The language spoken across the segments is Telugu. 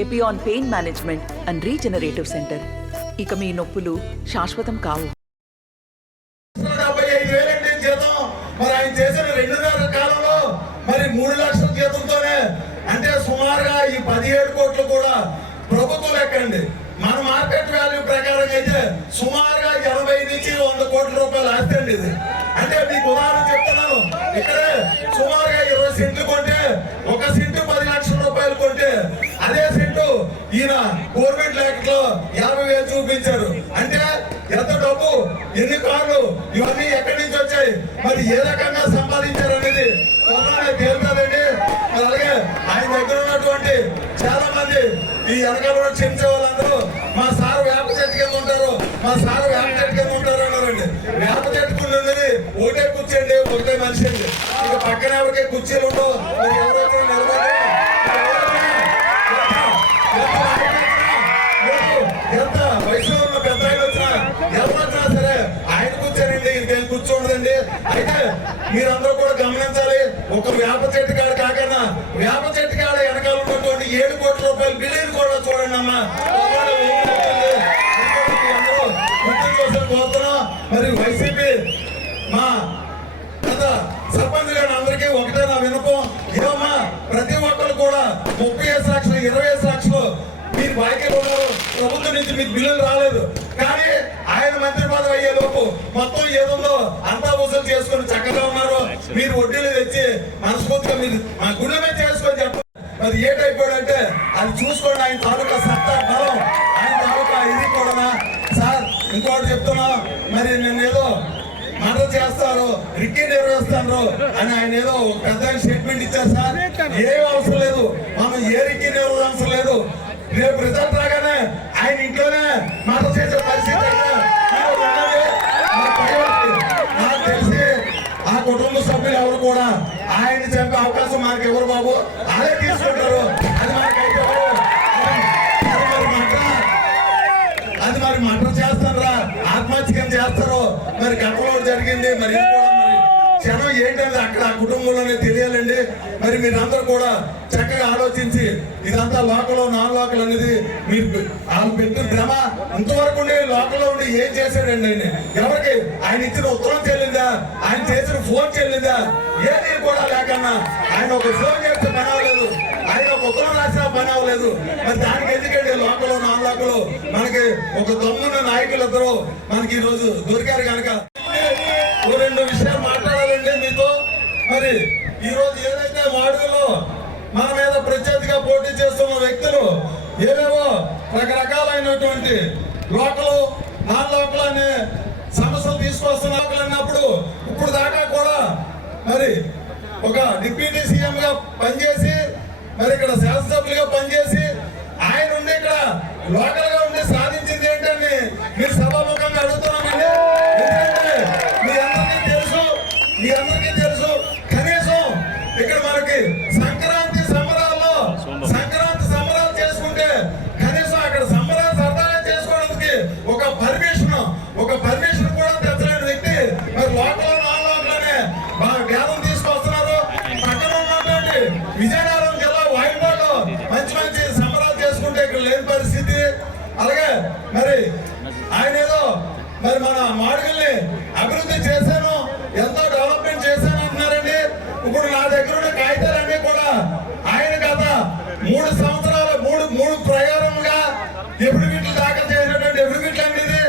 Epione pain management and regenerative centre. ఇక మీ నొప్పులు శాశ్వతం కావు. మరి ఆయన చేసిన 2 కాలంలో మరి 3 లక్షల జీతంతోనే అంటే సుమారుగా ఈ 17 కోట్లు కూడా ప్రభుత్వం లెక్కండి. మన మార్కెట్ వాల్యూ ప్రకారం అయితే సుమారుగా 80 నుంచి 100 కోట్ల రూపాయలు ఆస్తి అండి ఇది. అంటే మీకు ఉదాహరణ చెప్తున్నాను, ఇక్కడే సుమారుగా 20 సెంట్లు కొంటే 1 సెంటు 10 లక్షల రూపాయలు కొంటే అదే సెంటు ఈయన గవర్నమెంట్ లెక్కలో 50,000 చూపించారు. అంటే ఎంత డబ్బు, ఎన్ని కార్లు, ఇవన్నీ ఎక్కడి నుంచి వచ్చాయి, మరి ఏ రకంగా సంపాదించారు అనేది త్వరలోనే తేలుతుందండి. అలాగే ఆయన దగ్గర ఉన్నటువంటి చాలా మంది ఈ వెనకాల క్షమించే వాళ్ళందరూ మా సార్ వేప చెట్టు కింద ఉంటారు, మా సార్ వేప చెట్టు కింద ఉంటారు అన్నారండి. వేప చెట్టుకున్నది ఒకటే కూర్చోండి, ఒకటే మనిషి అండి. ఇక పక్కన ఎవరికే కుర్చీలు ఉండవు. మరి ఎవరైతే నిలబడి ఎంత వయసులో ఉన్న పెద్ద ఆయన వచ్చినా ఎవరు వచ్చినా సరే ఆయన కూర్చోనండి, ఇంకేం కూర్చోండి. అయితే మీరందరూ కూడా గమనించాలి, ఒక వేప చెట్టు కాడ కాకన్నా వేప చెట్టు కాడ వెనకాల ఉన్నటువంటి 7 కోట్ల రూపాయల బిల్లుని కూడా చూడండి అమ్మా. పోతున్నాం. మరి వైసీపీ మా గత సర్పంచ్ గారు అందరికీ ఒకటే నా వినపం, ఏమమ్మా ప్రతి ఒక్కరు కూడా 35 లక్షలు 25 లక్షలు మీరు బాకీలు ఉన్నారు, ప్రభుత్వం నుంచి మీకు బిల్లులు రాలేదు. కానీ ఆయన మంత్రి పదవి అయ్యే లోపు మొత్తం ఏదో అంతా వసూలు చేసుకుని చక్కగా ఉన్నారు. మీరు వడ్డీలు తెచ్చి మనస్ఫూర్తిగా మీరు మా గుణమే చేసుకొని చెప్పండి. మరి ఏటైపోయాడంటే అది చూసుకోండి. ఆయన తాలూకా సత్తా బలం, ఆయన తాలూకా ఇది కూడా. సార్ ఇంకోటి చెప్తున్నా, మరి నేనేదో మర్డర్ చేస్తారు, రిక్కీ నిర్వహిస్తారు అని ఆయన ఏదో పెద్ద స్టేట్మెంట్ ఇచ్చారు. సార్ ఏం అవసరం లేదు, మనం ఏ రిక్కీ నిర్వహించడం లేదు. రేపు రిజల్ట్ రాగానే ఆయన ఇంట్లోనే మర్డర్ చేసే పరిస్థితి నాకు తెలిసి ఆ కుటుంబ సభ్యులు ఎవరు కూడా ఆయన చంపే అవకాశం మనకి ఎవరు బాబు, అదే తీసుకుంటారు. అది మనకైతే అది మరి మర్డర్ చేస్తారా, ఆత్మహత్యం చేస్తారు. మరి గతంలో జరిగింది, మరి క్షణం ఏంటంటే అక్కడ ఆ కుటుంబంలోనే తెలియాలండి. మరి మీరందరూ కూడా చక్కగా ఆలోచించి ఇదంతా లోకలో నాన్ లోకల్ అనేది మీరు వాళ్ళు పెట్టిన భ్రమ. ఇంతవరకు లోకల్లో ఉండి ఏం చేశాడండి ఆయన? ఎవరికి ఆయన ఇచ్చిన ఉత్తరం చెల్లిందా, ఆయన చేసిన ఫోన్ చెల్లిందా, ఏది కూడా లేకన్నా ఆయన ఒక ఫోన్ చేస్తే పని అవ్వలేదు, ఆయన ఒక ఉత్తరం రాసిన పని అవ్వలేదు. మరి దానికి ఎందుకంటే లోకల్లో నాన్ లోకలు మనకి ఒక దమ్మున్న నాయకులందరూ మనకి ఈ రోజు దొరికారు కనుక 2 విషయాలు మాట్లాడాలండి మీతో. మరి ఈ రోజు ఏదైతే వార్డులో మన మీద ప్రత్యర్థిగా పోటీ చేస్తున్న వ్యక్తులు ఏవేవో రకరకాలైనటువంటి లోకలు నాన్ లోకల్ అనే సమస్యలు తీసుకొస్తున్నారు అన్నప్పుడు ఇప్పుడు దాకా కూడా మరి ఒక డిప్యూటీ సీఎం గా పనిచేసి మరి ఇక్కడ శాసనసభ్యులుగా పనిచేసి ఆయన ఉండి ఇక్కడ లోకల్ గా ఉండి సాధించింది ఏంటని మీరు సభాముఖంగా అడుగుతున్నామండి. ఎందుకంటే మీ అందరికీ తెలుసు కనీసం ఇక్కడ మనకి సంక్రాంతి సంబరాలు చేసుకుంటే కనీసం అక్కడ సంబరాలు సరదాగా చేసుకోవడానికి ఒక పర్మిషన్ కూడా తెచ్చలేని వ్యక్తి మరి లోకల్ నాన్ లోకల్ అనే వేదం తీసుకొస్తున్నారు. పక్కన ఉన్నటువంటి విజయనగరం జిల్లా వాయుపాడులో మంచి సంబరాలు చేసుకుంటే ఇక్కడ లేని పరిస్థితి. అలాగే మరి ఆయన ఏదో మరి మన మాడుగుల్ని అభివృద్ధి చేశాను, ఎంతో డెవలప్మెంట్ చేశాను అంటున్నారండి. ఇప్పుడు నా దగ్గర ఉన్న కాగితాలన్నీ కూడా ఆయన గత 3 సంవత్సరాలు 3 ప్రయోగంగా ఎఫిడవిట్లు దాఖలు చేసినటువంటి ఎఫిడవిట్లు అండి ఇది.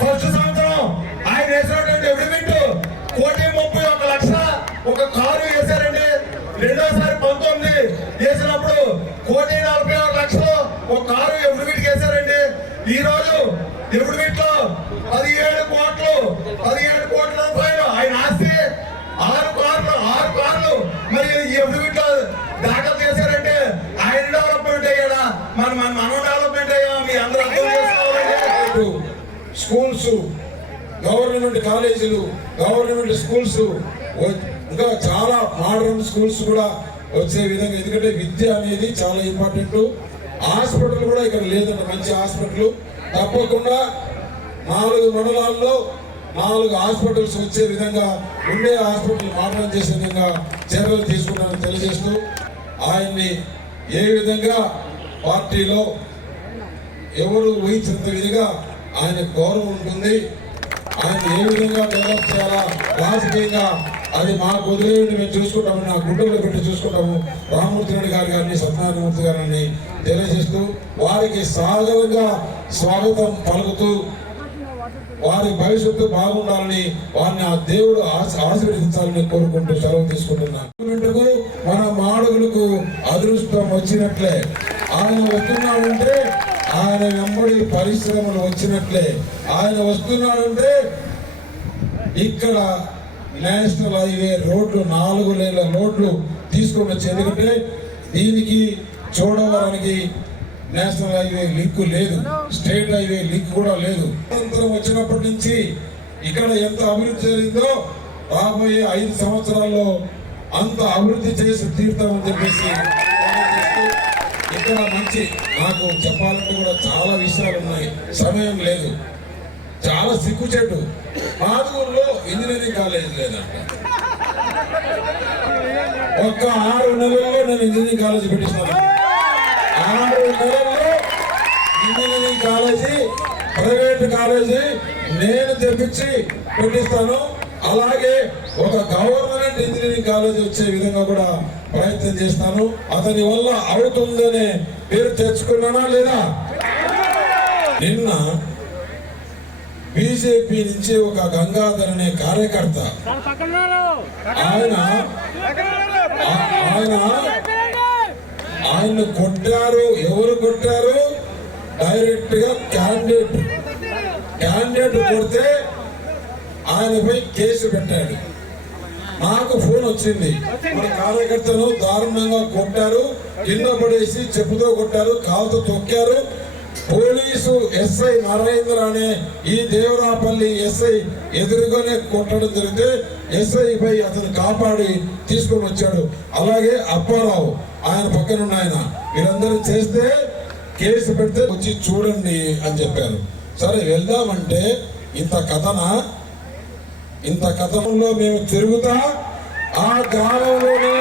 ఫస్ట్ సంవత్సరం ఆయన వేసినటువంటి ఎఫిడవిట్ 1,31,00,000 ఒక కారు వేశారండి. రెండోసారి 19 వేసినప్పుడు 1,41,00,000 ఒక కారు ఎఫిడవిట్ వేశారండి. ఈ రోజు ఎఫిడవిట్ లో 17 కోట్ల రూపాయలు ఆయన ఆస్తి, 6 కార్లు మరి ఈ ఎఫిడవిట్ లో దాఖలు చేశారంటే ఆయన డెవలప్మెంట్ అయ్యాడా, మనం డెవలప్మెంట్ అయ్యాం. మీ అందరూ అర్థం చేసుకోవాలండి. స్కూల్స్, గవర్నమెంట్ కాలేజీలు, గవర్నమెంట్ స్కూల్స్, ఇంకా చాలా మోడర్న్ స్కూల్స్ కూడా వచ్చే విధంగా, ఎందుకంటే విద్య అనేది చాలా ఇంపార్టెంట్. హాస్పిటల్ కూడా ఇక్కడ లేదండి, మంచి హాస్పిటల్. తప్పకుండా 4 మండలాల్లో 4 హాస్పిటల్స్ వచ్చే విధంగా, ఉండే హాస్పిటల్ మోడర్న్ చేసే విధంగా చర్యలు తీసుకున్నామని తెలియజేస్తూ ఆయన్ని ఏ విధంగా పార్టీలో ఎవరు ఊహించినంత విధిగా ఆయన గౌరవం ఉంటుంది. ఆయన ఏ విధంగా డెవలప్ చేయాలా రాజకీయంగా అది మాకు వదిలేయండి, మేము చూసుకుంటాము, నా గుండెల్లో పెట్టి చూసుకుంటాము. రామమూర్తి రెడ్డి గారు కానీ సత్యనారాయణమూర్తి గారిని తెలియజేస్తూ వారికి సాగరంగా స్వాగతం పలుకుతూ వారి భవిష్యత్తు బాగుండాలని వారిని ఆ దేవుడు ఆశీర్వదించాలని కోరుకుంటూ సెలవు తీసుకుంటున్నాను. మన మాడుగులకు అదృష్టం వచ్చినట్లే, ఆయన వస్తున్నాడంటే ఆయన వెంబడి పరిశ్రమలు వచ్చినట్లే. ఆయన వస్తున్నాడంటే ఇక్కడ నేషనల్ హైవే రోడ్లు 4 లేన్ల రోడ్లు తీసుకొని వచ్చి, ఎందుకంటే దీనికి చోడవరానికి నేషనల్ హైవే లింక్ లేదు, స్టేట్ హైవే లింక్ కూడా లేదు. స్వాతంత్రం వచ్చినప్పటి నుంచి ఇక్కడ ఎంత అభివృద్ధి జరిగిందో రాబోయే 5 సంవత్సరాల్లో అంత అభివృద్ధి చేసి తీరుతామని చెప్పేసి ఇక్కడ మంచి నాకు చెప్పాలంటే కూడా చాలా విషయాలు ఉన్నాయి, సమయం లేదు. చాలా సిగ్గుచెట్టు మాధూరులో ఇంజనీరింగ్ కాలేజ్ లేదంట. ఒక్క 6 నెలల్లో నేను ఇంజనీరింగ్ కాలేజ్ పెట్టిస్తాను. 6 నెలల్లో ఇంజనీరింగ్ కాలేజీ, ప్రైవేట్ కాలేజీ నేను తెప్పించి పెట్టిస్తాను. అలాగే ఒక గవర్నమెంట్ ఇంజనీరింగ్ కాలేజీ వచ్చే విధంగా కూడా ప్రయత్నం చేస్తాను. అతని వల్ల అవుతుందనే పేరు తెచ్చుకున్నానా లేదా? నిన్న బీజేపీ నుంచి ఒక గంగాధర్ అనే కార్యకర్త ఆయన కొట్టారు. ఎవరు కొట్టారు? డైరెక్ట్ గా క్యాండిడేట్ కొడితే ఆయనపై కేసు పెట్టాడు. నాకు ఫోన్ వచ్చింది, మన కార్యకర్తను దారుణంగా కొట్టారు, కింద పడేసి చెప్పుతో కొట్టారు, కాలుతో తొక్కారు. పోలీసు ఎస్ఐ నరేంద్ర అనే ఈ దేవరాపల్లి ఎస్ఐ ఎదురుగానే కొట్టడం జరిగితే ఎస్ఐ పై అతను కాపాడి తీసుకొని వచ్చాడు. అలాగే అప్పారావు ఆయన పక్కనున్న ఆయన, వీరందరూ చేస్తే కేసు పెడితే వచ్చి చూడండి అని చెప్పారు. సరే వెళ్దామంటే ఇంత కథనంలో మేము తిరుగుతా ఆ గ్రామంలోనే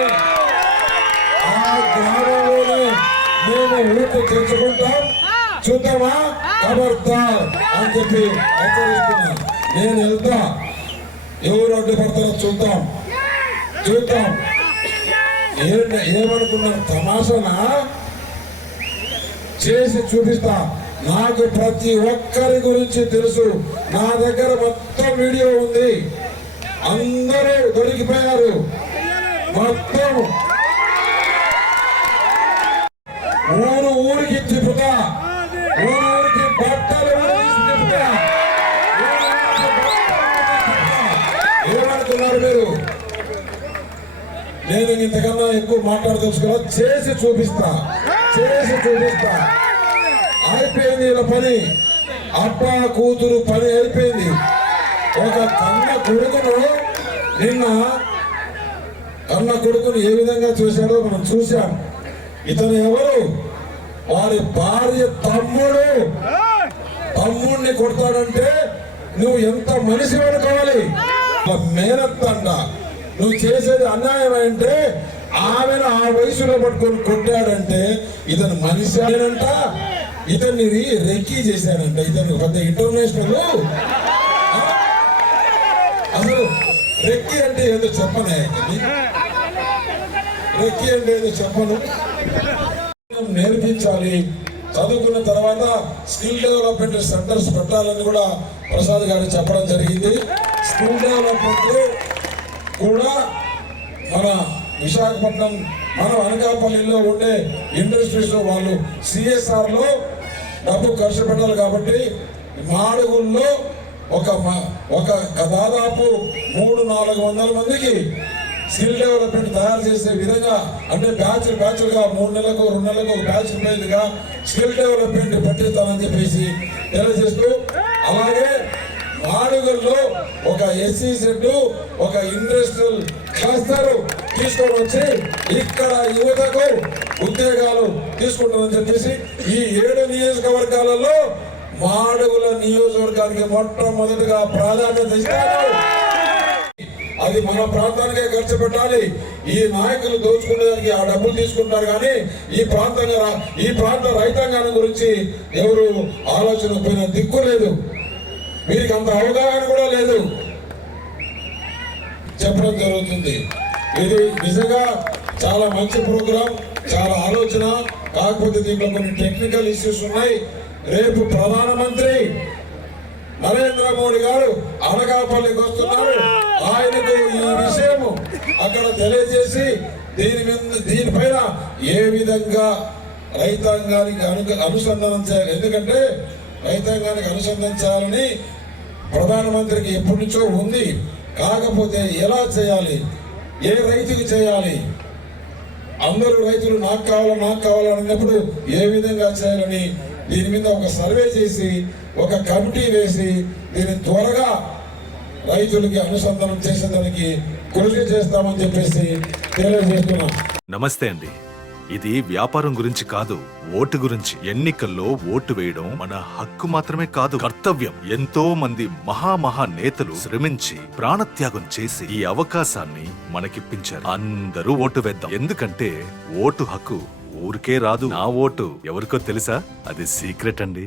మేము ఊపు తెచ్చుకుంటాం, చూద్దామా ఖబర్దార్ అని చెప్పి హెచ్చరిస్తున్నా. నేను వెళ్తా, ఎవరు అడ్డుపడతారో చూద్దాం. ఏమనుకున్నాను? తమాషనా చేసి చూపిస్తా. నాకు ప్రతి ఒక్కరి గురించి తెలుసు, నా దగ్గర మొత్తం వీడియో ఉంది. అందరూ దొరికిపోయారు. మొత్తం ఊరికి తిప్పుతా, ఊరికి బట్టలు తిప్పుతా. ఏమనుకున్నారు మీరు? నేను ఇంతకన్నా ఎక్కువ మాట్లాడదలుచుకున్నా. చేసి చూపిస్తా. అయిపోయింది ఇలా పని. అబ్బా కూతురు పని అయిపోయింది. ఒక కన్న కొడుకును ఏ విధంగా చూశాడో మనం చూశాం. ఇతను ఎవరు? వారి భార్య తమ్ముడిని కొడతాడంటే నువ్వు ఎంత మనిషి అనుకోవాలి. మేనత్తండ నువ్వు చేసేది అన్యాయం అంటే ఆమెను ఆ వయసులో పట్టుకొని కొట్టాడంటే ఇతను మనిషి అంట. ఇతన్ని రెక్కీ చేశాడంట. ఇతను పెద్ద ఇంటర్నేషనల్. అసలు రెక్కీ అంటే ఏదో చెప్పనే, రెక్కీ అంటే ఏదో చెప్పను. నేర్పించాలి. చదువుకున్న తర్వాత స్కిల్ డెవలప్మెంట్ సెంటర్స్ పెట్టాలని కూడా ప్రసాద్ గారు చెప్పడం జరిగింది. స్కిల్ డెవలప్మెంట్ కూడా మన విశాఖపట్నం, మన అనకాపల్లిలో ఉండే ఇండస్ట్రీస్ వాళ్ళు CSR లో డబ్బు ఖర్చు పెట్టాలి. కాబట్టి మాడుగుల్లో ఒక దాదాపు 300-400 మందికి స్కిల్ డెవలప్మెంట్ తయారు చేసే విధంగా, అంటే బ్యాచ్లుగా 3 నెలలకు 2 నెలలకు ఒక బ్యాచ్ ఉండేదిగా స్కిల్ డెవలప్మెంట్ పెట్టిస్తానని చెప్పేసి తెలియజేస్తూ, అలాగే మాడుగుల్లో ఒక SEZ ఒక ఇండస్ట్రియల్ క్లస్టర్ తీసుకొని వచ్చి ఇక్కడ యువతకు ఉద్యోగాలు తీసుకుంటామని చెప్పేసి ఈ 7 నియోజకవర్గాలలో మాడుగుల నియోజకవర్గానికి మొట్టమొదటిగా ప్రాధాన్యత ఇస్తారు. అది మన ప్రాంతానికే ఖర్చు పెట్టాలి. ఈ నాయకులు దోచుకునేదానికి ఆ డబ్బులు తీసుకుంటారు కానీ ఈ ప్రాంత రైతాంగాన్ని గురించి ఎవరు ఆలోచన పోయిన దిక్కు లేదు. వీరికి అంత అవగాహన కూడా లేదు. చెప్పడం జరుగుతుంది. ఇది నిజంగా చాలా మంచి ప్రోగ్రాం, చాలా ఆలోచన. కాకపోతే దీంట్లో కొన్ని టెక్నికల్ ఇష్యూస్ ఉన్నాయి. రేపు ప్రధానమంత్రి నరేంద్ర మోడీ గారు అనకాపల్లికి వస్తున్నారు. ఆయనకు ఈ విషయము అక్కడ తెలియజేసి దీనిపైన ఏ విధంగా రైతాంగానికి అనుసంధానం చేయాలి. ఎందుకంటే రైతాంగానికి అనుసంధానించాలని ప్రధానమంత్రికి ఎప్పటి నుంచో ఉంది. కాకపోతే ఎలా చేయాలి, ఏ రైతుకి చేయాలి, అందరూ రైతులు నాకు కావాలన్నప్పుడు ఏ విధంగా చేయాలని దీని మీద ఒక సర్వే చేసి ఒక కమిటీ వేసి దీన్ని త్వరగా రైతులకి అనుసంధానం చేసేదానికి కృషి చేస్తామని చెప్పేసి తెలియజేస్తున్నాం. నమస్తే అండి. ఇది వ్యాపారం గురించి కాదు, ఓటు గురించి. ఎన్నికల్లో ఓటు వేయడం మన హక్కు మాత్రమే కాదు, కర్తవ్యం. ఎంతో మంది మహా నేతలు శ్రమించి ప్రాణత్యాగం చేసి ఈ అవకాశాన్ని మనకిప్పించారు. అందరూ ఓటు వేద్దాం. ఎందుకంటే ఓటు హక్కు ఊరికే రాదు. నా ఓటు ఎవరికో తెలుసా? అది సీక్రెట్ అండి.